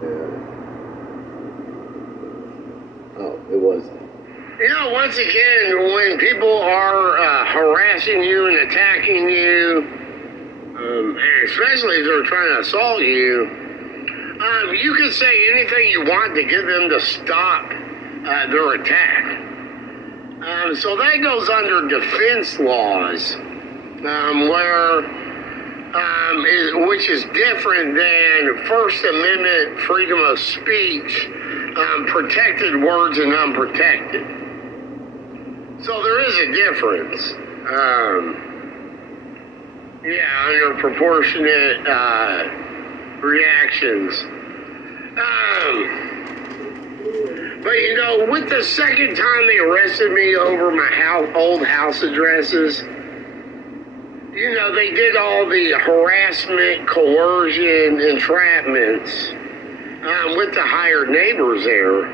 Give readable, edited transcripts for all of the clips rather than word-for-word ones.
Yeah. Oh, it wasn't. You know, once again, when people are harassing you and attacking you, and especially if they're trying to assault you, you can say anything you want to get them to stop their attack. So that goes under defense laws, which is different than First Amendment freedom of speech, protected words and unprotected. So there is a difference. Under proportionate reactions. But you know, with the second time they arrested me over my old house addresses, you know, they did all the harassment, coercion, entrapments with the hired neighbors there.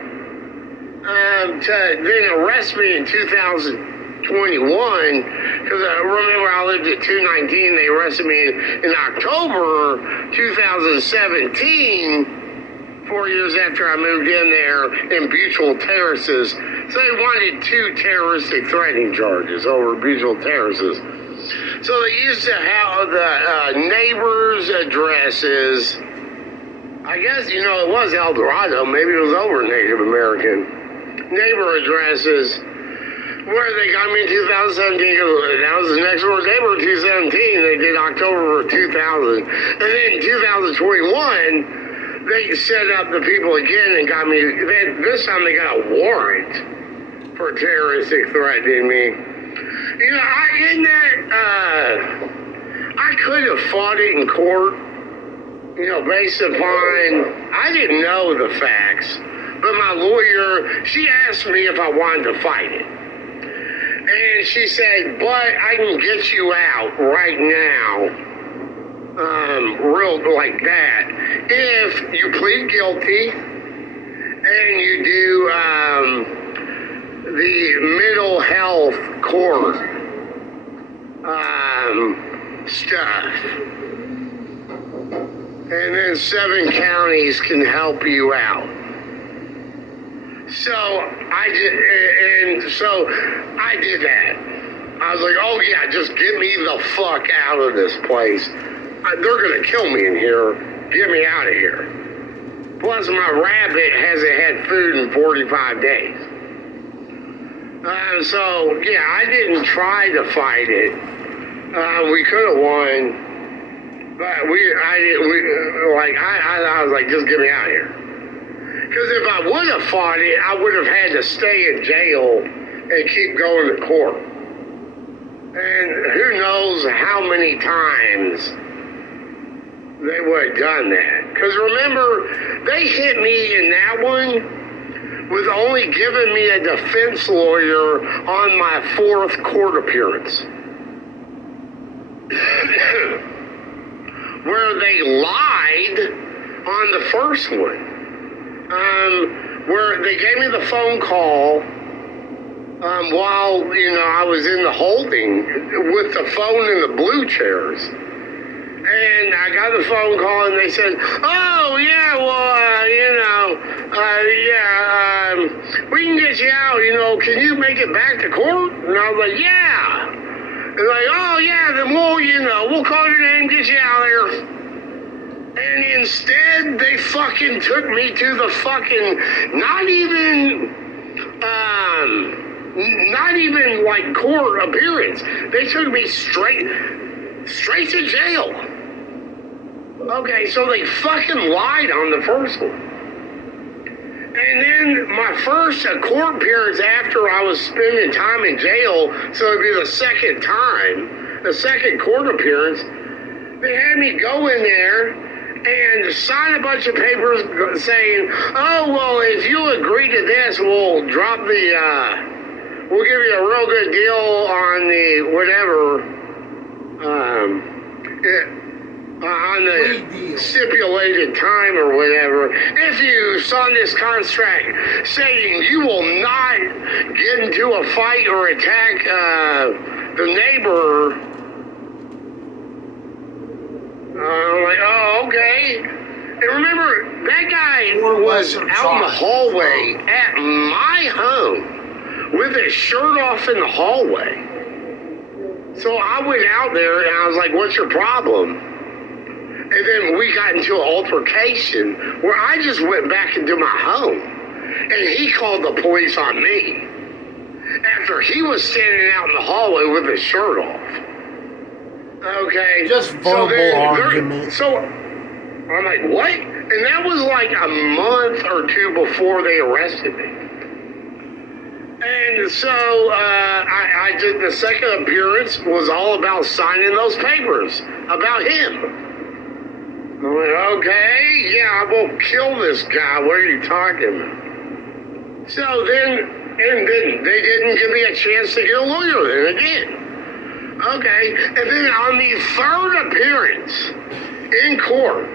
To then arrest me in 2021, because I remember I lived at 219, they arrested me in October 2017, 4 years after I moved in there in Butyl Terraces. So they wanted 2 terroristic threatening charges over Butyl Terraces. So they used to have the neighbors' addresses. I guess, you know, it was El Dorado. Maybe it was over Native American. Neighbor addresses where they got me in 2017. That was the next door neighbor in 2017. They did October of 2000. And then in 2021, they set up the people again and got me. This time they got a warrant for terroristic threatening me. You know, I could have fought it in court, you know, based upon, I didn't know the facts, but my lawyer, she asked me if I wanted to fight it. And she said, but I can get you out right now, real like that, if you plead guilty and you do the mental health court stuff. And then 7 counties can help you out. So I did that. I was like, oh yeah, just get me the fuck out of this place. They're gonna kill me in here. Get me out of here. Plus my rabbit hasn't had food in 45 days. So yeah, I didn't try to fight it. We could have won. But I was like, just get me out of here. Because if I would have fought it, I would have had to stay in jail and keep going to court. And who knows how many times they would have done that. Because remember, they hit me in that one with only giving me a defense lawyer on my 4th court appearance. Where they lied on the first one. Where they gave me the phone call while, you know, I was in the holding with the phone in the blue chairs. And I got the phone call and they said, oh, yeah, well, we can get you out, you know, can you make it back to court? And I was like, yeah. And like, oh, yeah, then we'll call your name, get you out there. And instead, they fucking took me to the fucking, not even like court appearance. They took me straight to jail. Okay, so they fucking lied on the first one. And then my first court appearance after I was spending time in jail, so it'd be the second court appearance, they had me go in there and sign a bunch of papers saying, oh, well, if you agree to this, we'll drop we'll give you a real good deal on the whatever, on the stipulated time or whatever, if you sign this contract saying you will not get into a fight or attack the neighbor. I'm like, oh, okay. And remember, that guy was out in the hallway at my home with his shirt off in the hallway. So I went out there and I was like, what's your problem? And then we got into an altercation where I just went back into my home. And he called the police on me after he was standing out in the hallway with his shirt off. Okay. Just verbal argument. So I'm like, what? And that was like a month or two before they arrested me. And so I did the second appearance was all about signing those papers about him. I'm like, okay, yeah, I will kill this guy. What are you talking about? So then they didn't give me a chance to get a lawyer then again. Okay, and then on the third appearance in court,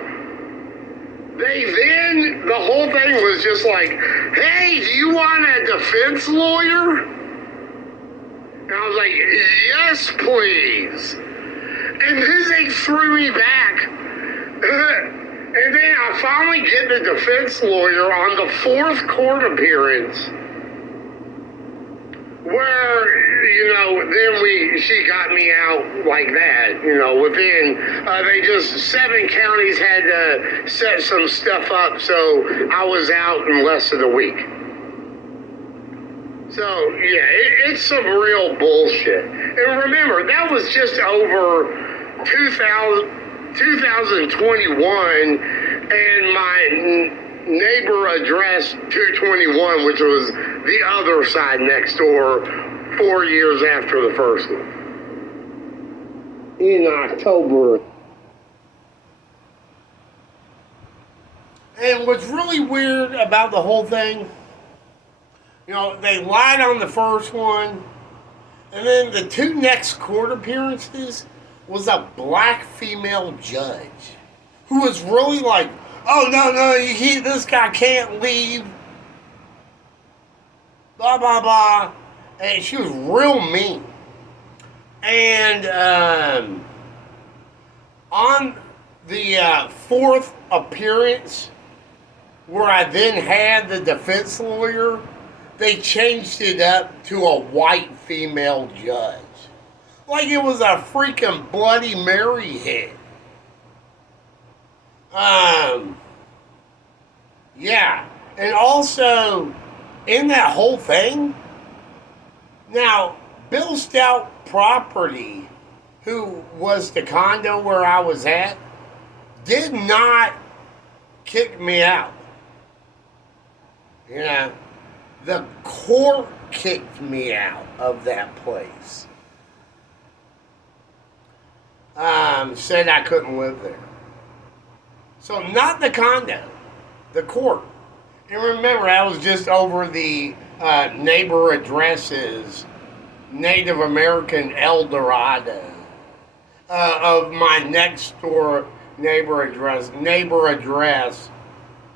the whole thing was just like, hey, do you want a defense lawyer? And I was like, yes, please. And then they threw me back. And then I finally get the defense lawyer on the fourth court appearance where, then she got me out like that, within, 7 counties had to set some stuff up, so I was out in less than a week. So, yeah, it's some real bullshit. And remember, that was just over 2021, and my neighbor address 221, which was the other side next door, 4 years after the first one. In October. And what's really weird about the whole thing, they lied on the first one, and then the 2 next court appearances was a black female judge who was really like, oh, no, this guy can't leave, blah, blah, blah. And she was real mean. And on the fourth appearance, where I then had the defense lawyer, they changed it up to a white female judge. Like it was a freaking Bloody Mary hit. Yeah. And also, in that whole thing, now, Bill Stout Property, who was the condo where I was at, did not kick me out. The court kicked me out of that place. Said I couldn't live there. So not the condo, the court. And remember, I was just over the neighbor addresses, Native American El Dorado, of my next door neighbor address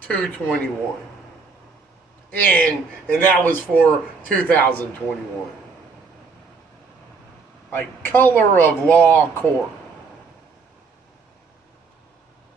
221. And that was for 2021. Like color of law court.